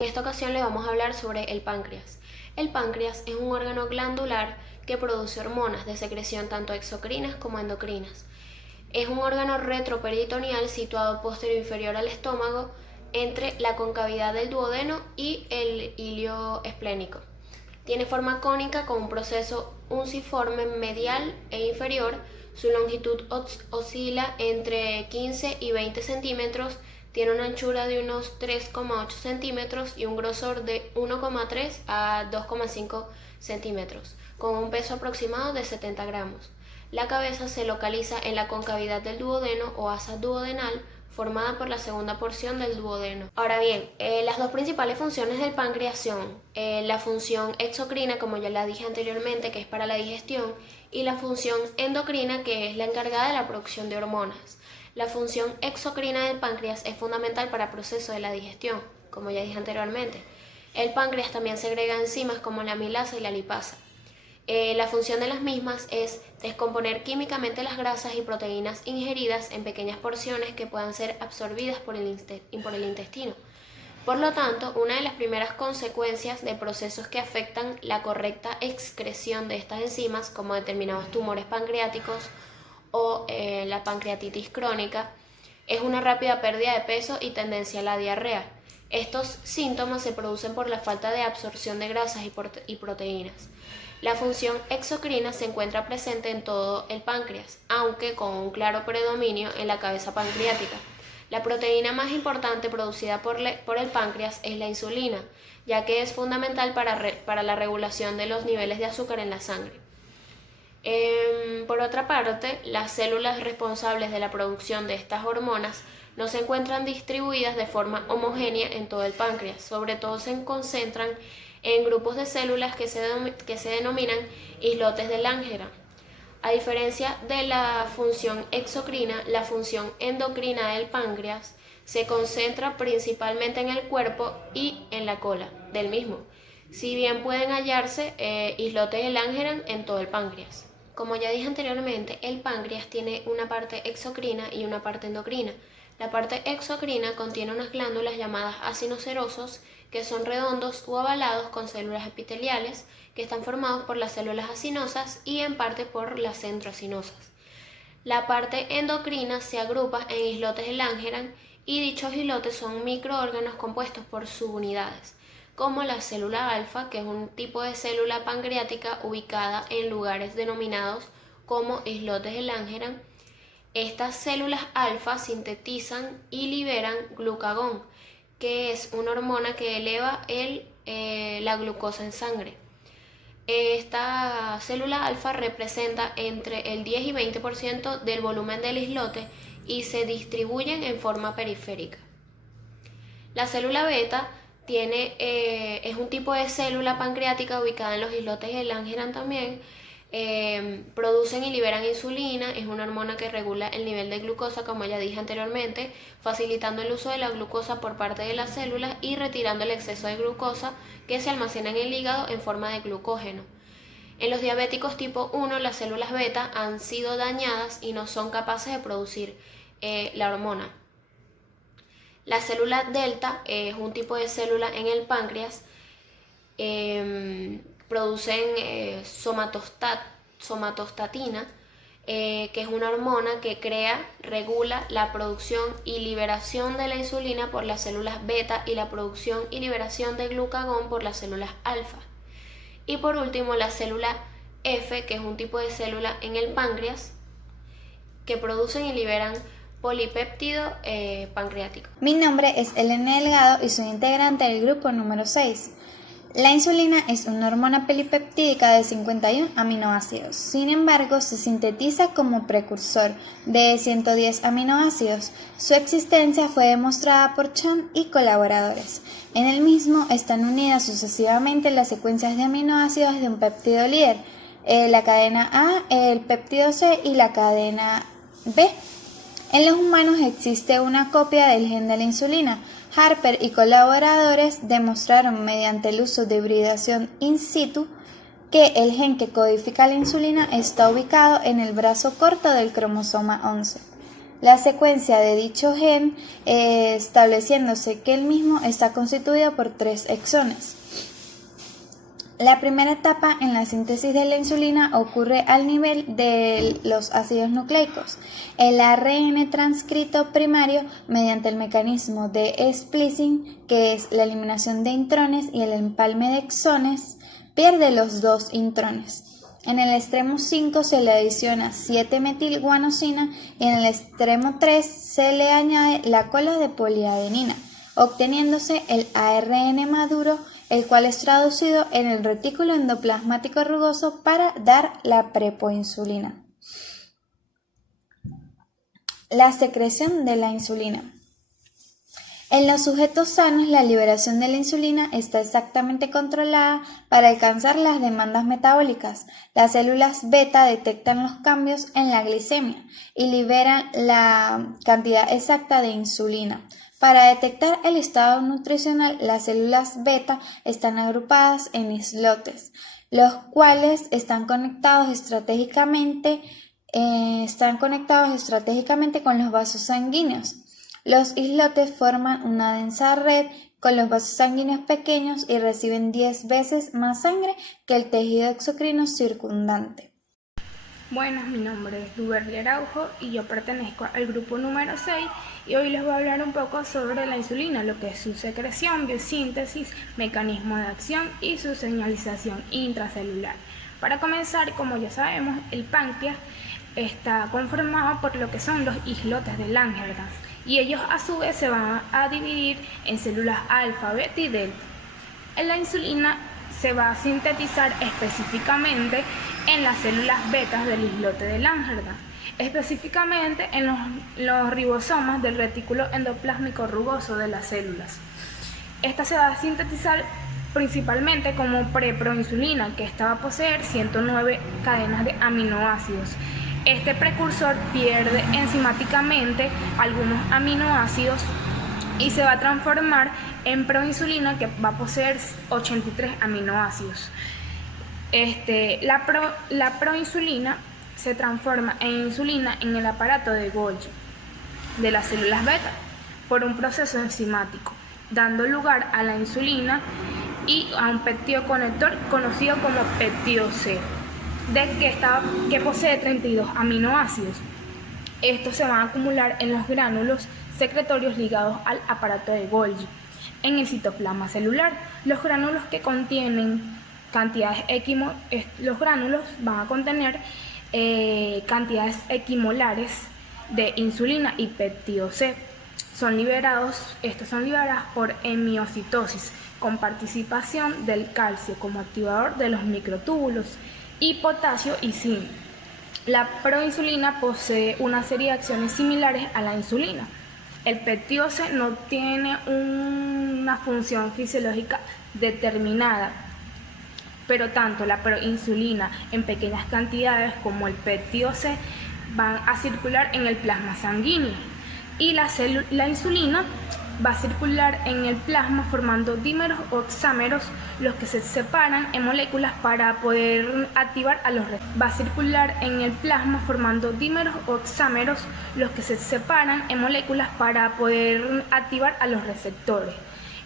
En esta ocasión le vamos a hablar sobre el páncreas. El páncreas es un órgano glandular que produce hormonas de secreción tanto exocrinas como endocrinas. Es un órgano retroperitoneal situado posterior inferior al estómago entre la concavidad del duodeno y el ilio esplénico. Tiene forma cónica con un proceso unciforme medial e inferior. Su longitud oscila entre 15 y 20 centímetros. Tiene una anchura de unos 3,8 centímetros y un grosor de 1,3 a 2,5 centímetros, con un peso aproximado de 70 gramos. La cabeza se localiza en la concavidad del duodeno o asa duodenal, formada por la segunda porción del duodeno. Ahora bien, las dos principales funciones del páncreas son la función exocrina, como ya la dije anteriormente, que es para la digestión, y la función endocrina, que es la encargada de la producción de hormonas. La función exocrina del páncreas es fundamental para el proceso de la digestión, como ya dije anteriormente. El páncreas también segrega enzimas como la amilasa y la lipasa. La función de las mismas es descomponer químicamente las grasas y proteínas ingeridas en pequeñas porciones que puedan ser absorbidas por el intestino. Por lo tanto, una de las primeras consecuencias de procesos que afectan la correcta excreción de estas enzimas, como determinados tumores pancreáticos o la pancreatitis crónica, es una rápida pérdida de peso y tendencia a la diarrea. Estos síntomas se producen por la falta de absorción de grasas y proteínas. La función exocrina se encuentra presente en todo el páncreas, aunque con un claro predominio en la cabeza pancreática. La proteína más importante producida por el páncreas es la insulina, ya que es fundamental para la regulación de los niveles de azúcar en la sangre. Por otra parte, las células responsables de la producción de estas hormonas no se encuentran distribuidas de forma homogénea en todo el páncreas, sobre todo se concentran en grupos de células que se denominan islotes de Langerhans. A diferencia de la función exocrina, la función endocrina del páncreas se concentra principalmente en el cuerpo y en la cola del mismo, si bien pueden hallarse islotes de Langerhans en todo el páncreas. Como ya dije anteriormente, el páncreas tiene una parte exocrina y una parte endocrina. La parte exocrina contiene unas glándulas llamadas ácidos serosos, que son redondos o ovalados con células epiteliales que están formados por las células acinosas y en parte por las centroacinosas. La parte endocrina se agrupa en islotes de Langerhans y dichos islotes son microórganos compuestos por subunidades, como la célula alfa, que es un tipo de célula pancreática ubicada en lugares denominados como islotes de Langerhans. Estas células alfa sintetizan y liberan glucagón, que es una hormona que eleva la glucosa en sangre. Esta célula alfa representa entre el 10 y 20% del volumen del islote y se distribuyen en forma periférica. La célula beta es un tipo de célula pancreática ubicada en los islotes de Langerhans también. Producen y liberan insulina, es una hormona que regula el nivel de glucosa, como ya dije anteriormente, facilitando el uso de la glucosa por parte de las células y retirando el exceso de glucosa que se almacena en el hígado en forma de glucógeno. En los diabéticos tipo 1, las células beta han sido dañadas y no son capaces de producir la hormona. La célula delta es un tipo de célula en el páncreas. Producen somatostatina, que es una hormona que regula la producción y liberación de la insulina por las células beta y la producción y liberación de glucagón por las células alfa. Y por último, la célula F, que es un tipo de célula en el páncreas que producen y liberan polipéptido pancreático. Mi nombre es Elena Delgado y soy integrante del grupo número 6. La insulina es una hormona polipeptídica de 51 aminoácidos. Sin embargo, se sintetiza como precursor de 110 aminoácidos. Su existencia fue demostrada por Chan y colaboradores. En el mismo están unidas sucesivamente las secuencias de aminoácidos de un péptido líder, la cadena A, el péptido C y la cadena B. En los humanos existe una copia del gen de la insulina. Harper y colaboradores demostraron mediante el uso de hibridación in situ que el gen que codifica la insulina está ubicado en el brazo corto del cromosoma 11. la secuencia de dicho gen, estableciéndose que el mismo está constituido por 3 exones. La primera etapa en la síntesis de la insulina ocurre al nivel de los ácidos nucleicos. El ARN transcrito primario, mediante el mecanismo de splicing, que es la eliminación de intrones y el empalme de exones, pierde los 2 intrones. En el extremo 5 se le adiciona 7-metilguanosina y en el extremo 3 se le añade la cola de poliadenina, obteniéndose el ARN maduro, el cual es traducido en el retículo endoplasmático rugoso para dar la prepoinsulina. La secreción de la insulina. En los sujetos sanos, la liberación de la insulina está exactamente controlada para alcanzar las demandas metabólicas. Las células beta detectan los cambios en la glicemia y liberan la cantidad exacta de insulina. Para detectar el estado nutricional, las células beta están agrupadas en islotes, los cuales están conectados estratégicamente con los vasos sanguíneos. Los islotes forman una densa red con los vasos sanguíneos pequeños y reciben 10 veces más sangre que el tejido exocrino circundante. Buenas, mi nombre es Duberly Araujo y yo pertenezco al grupo número 6 y hoy les voy a hablar un poco sobre la insulina, lo que es su secreción, biosíntesis, mecanismo de acción y su señalización intracelular. Para comenzar, como ya sabemos, el páncreas está conformado por lo que son los islotes de Langerhans y ellos a su vez se van a dividir en células alfa, beta y delta. La insulina se va a sintetizar específicamente en las células betas del islote de Langerhans, específicamente en los ribosomas del retículo endoplásmico rugoso de las células. Esta se va a sintetizar principalmente como preproinsulina, que esta va a poseer 109 cadenas de aminoácidos. Este precursor pierde enzimáticamente algunos aminoácidos y se va a transformar en proinsulina, que va a poseer 83 aminoácidos. La proinsulina se transforma en insulina en el aparato de Golgi de las células beta por un proceso enzimático, dando lugar a la insulina y a un peptidoconector conocido como péptido C, que posee 32 aminoácidos. Estos se van a acumular en los gránulos secretorios ligados al aparato de Golgi en el citoplasma celular. Los gránulos que contienen los gránulos van a contener cantidades equimolares de insulina y péptido C. Estos son liberadas por hemiocitosis con participación del calcio como activador de los microtúbulos y potasio y zinc. La proinsulina posee una serie de acciones similares a la insulina. El péptido C no tiene una función fisiológica determinada, pero tanto la proinsulina en pequeñas cantidades como el péptido C van a circular en el plasma sanguíneo y la insulina va a circular en el plasma formando dímeros o hexámeros, los que se separan en moléculas para poder activar a los receptores. Va a circular en el plasma formando dímeros o hexámeros, los que se separan en moléculas para poder activar a los receptores.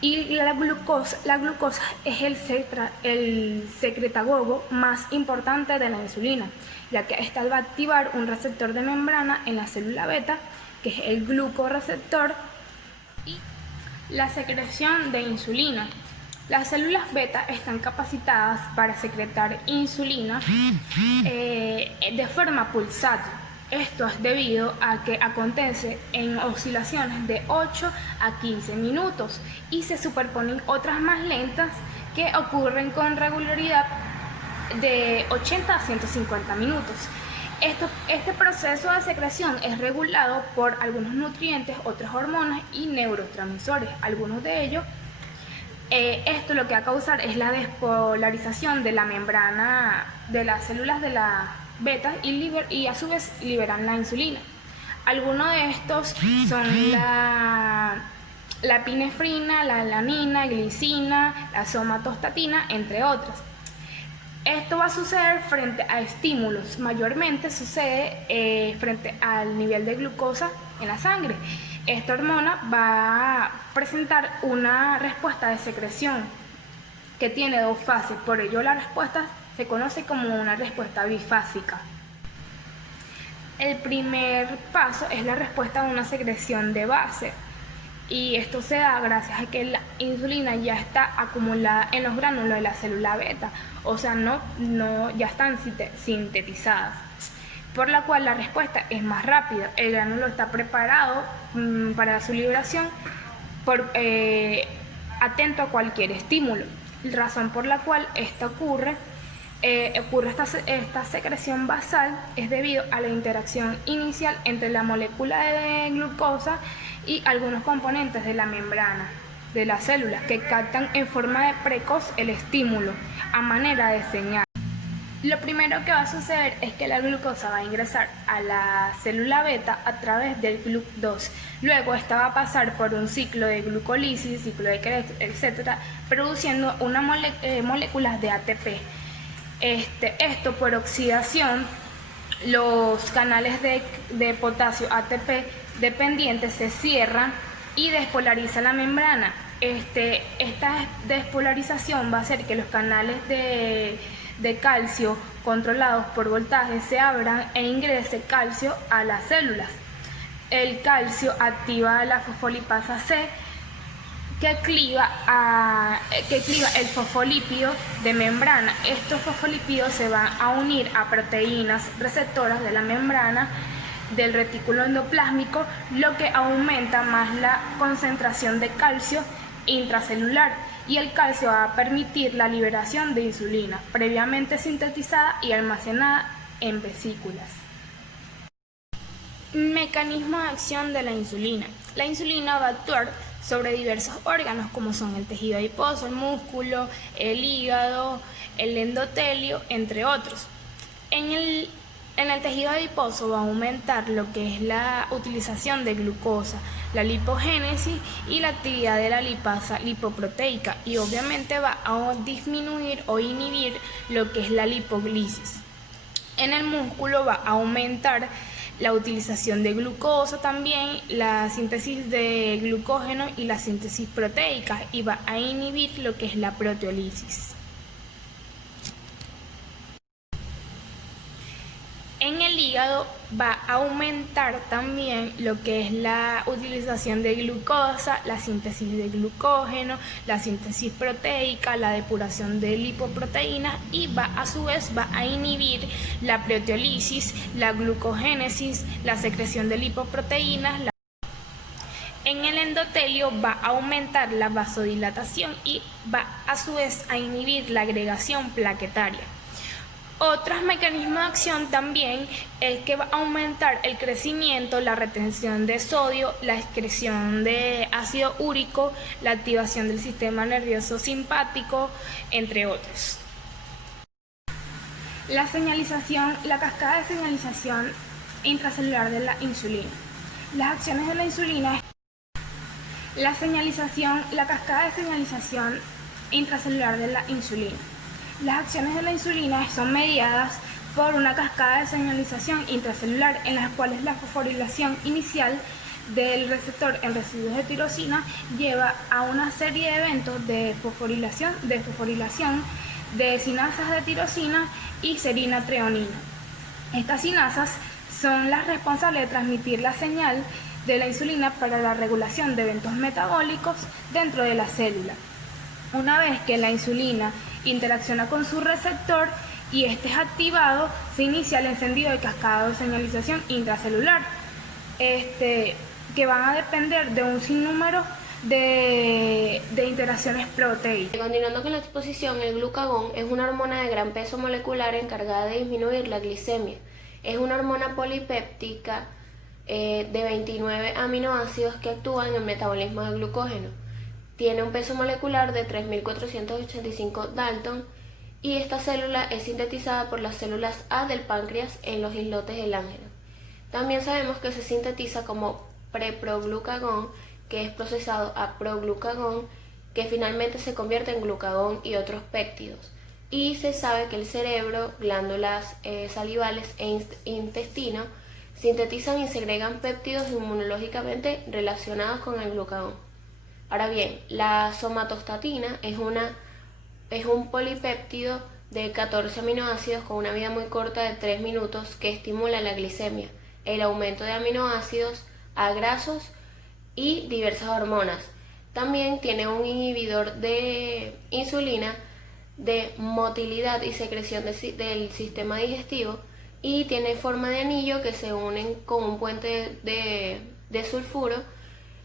Y la glucosa es el secretagogo más importante de la insulina, ya que esta va a activar un receptor de membrana en la célula beta, que es el glucorreceptor. Y la secreción de insulina. Las células beta están capacitadas para secretar insulina de forma pulsátil. Esto es debido a que acontece en oscilaciones de 8 a 15 minutos y se superponen otras más lentas que ocurren con regularidad de 80 a 150 minutos. Este proceso de secreción es regulado por algunos nutrientes, otras hormonas y neurotransmisores. Algunos de ellos, esto lo que va a causar es la despolarización de la membrana de las células de la beta y a su vez liberan la insulina. Algunos de estos son la epinefrina, la alanina, glicina, la somatostatina, entre otros. Esto va a suceder frente a estímulos, mayormente sucede frente al nivel de glucosa en la sangre. Esta hormona va a presentar una respuesta de secreción que tiene dos fases, por ello la respuesta se conoce como una respuesta bifásica. El primer paso es la respuesta a una secreción de base, y esto se da gracias a que la insulina ya está acumulada en los gránulos de la célula beta, o sea, ya están sintetizadas, por la cual la respuesta es más rápida. El gránulo está preparado para su liberación atento a cualquier estímulo, razón por la cual esta ocurre esta secreción basal es debido a la interacción inicial entre la molécula de glucosa y algunos componentes de la membrana de las células que captan en forma de precoz el estímulo a manera de señal. Lo primero que va a suceder es que la glucosa va a ingresar a la célula beta a través del GLUC2. Luego esta va a pasar por un ciclo de glucólisis, ciclo de Krebs, etc., produciendo unas moléculas de ATP. Esto por oxidación, los canales de potasio ATP dependientes se cierran y despolariza la membrana. Esta despolarización va a hacer que los canales de calcio controlados por voltaje se abran e ingrese calcio a las células. El calcio activa la fosfolipasa C que cliva el fosfolípido de membrana. Estos fosfolípidos se van a unir a proteínas receptoras de la membrana del retículo endoplásmico, lo que aumenta más la concentración de calcio intracelular, y el calcio va a permitir la liberación de insulina previamente sintetizada y almacenada en vesículas. Mecanismo de acción de la insulina. La insulina va a actuar sobre diversos órganos como son el tejido adiposo, el músculo, el hígado, el endotelio, entre otros. En el tejido adiposo va a aumentar lo que es la utilización de glucosa, la lipogénesis y la actividad de la lipasa lipoproteica, y obviamente va a disminuir o inhibir lo que es la lipoglisis. En el músculo va a aumentar la utilización de glucosa también, la síntesis de glucógeno y la síntesis proteica, y va a inhibir lo que es la proteólisis. En el hígado va a aumentar también lo que es la utilización de glucosa, la síntesis de glucógeno, la síntesis proteica, la depuración de lipoproteínas, y a su vez va a inhibir la proteólisis, la glucogénesis, la secreción de lipoproteínas. En el endotelio va a aumentar la vasodilatación y va a su vez a inhibir la agregación plaquetaria. Otros mecanismos de acción también es que va a aumentar el crecimiento, la retención de sodio, la excreción de ácido úrico, la activación del sistema nervioso simpático, entre otros. La cascada de señalización intracelular de la insulina. Las acciones de la insulina. La cascada de señalización intracelular de la insulina. Las acciones de la insulina son mediadas por una cascada de señalización intracelular en las cuales la fosforilación inicial del receptor en residuos de tirosina lleva a una serie de eventos de fosforilación de sinasas de tirosina y serina treonina. Estas sinasas son las responsables de transmitir la señal de la insulina para la regulación de eventos metabólicos dentro de la célula. Una vez que la insulina interacciona con su receptor y este es activado, se inicia el encendido de cascada de señalización intracelular, que van a depender de un sinnúmero de interacciones proteicas. Continuando con la exposición, el glucagón es una hormona de gran peso molecular encargada de disminuir la glicemia. Es una hormona polipéptica de 29 aminoácidos que actúa en el metabolismo del glucógeno. Tiene un peso molecular de 3.485 Dalton y esta célula es sintetizada por las células A del páncreas en los islotes del ángel. También sabemos que se sintetiza como preproglucagón, que es procesado a proglucagón, que finalmente se convierte en glucagón y otros péptidos. y se sabe que el cerebro, glándulas salivales e intestino sintetizan y segregan péptidos inmunológicamente relacionados con el glucagón. Ahora bien, la somatostatina es un polipéptido de 14 aminoácidos con una vida muy corta de 3 minutos que estimula la glicemia, el aumento de aminoácidos a grasos y diversas hormonas. También tiene un inhibidor de insulina, de motilidad y secreción del sistema digestivo, y tiene forma de anillo que se unen con un puente de sulfuro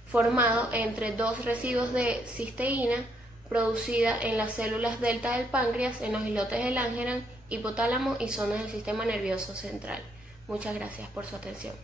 formado entre dos residuos de cisteína producida en las células delta del páncreas, en los islotes del Langerhans, hipotálamo y zonas del sistema nervioso central. Muchas gracias por su atención.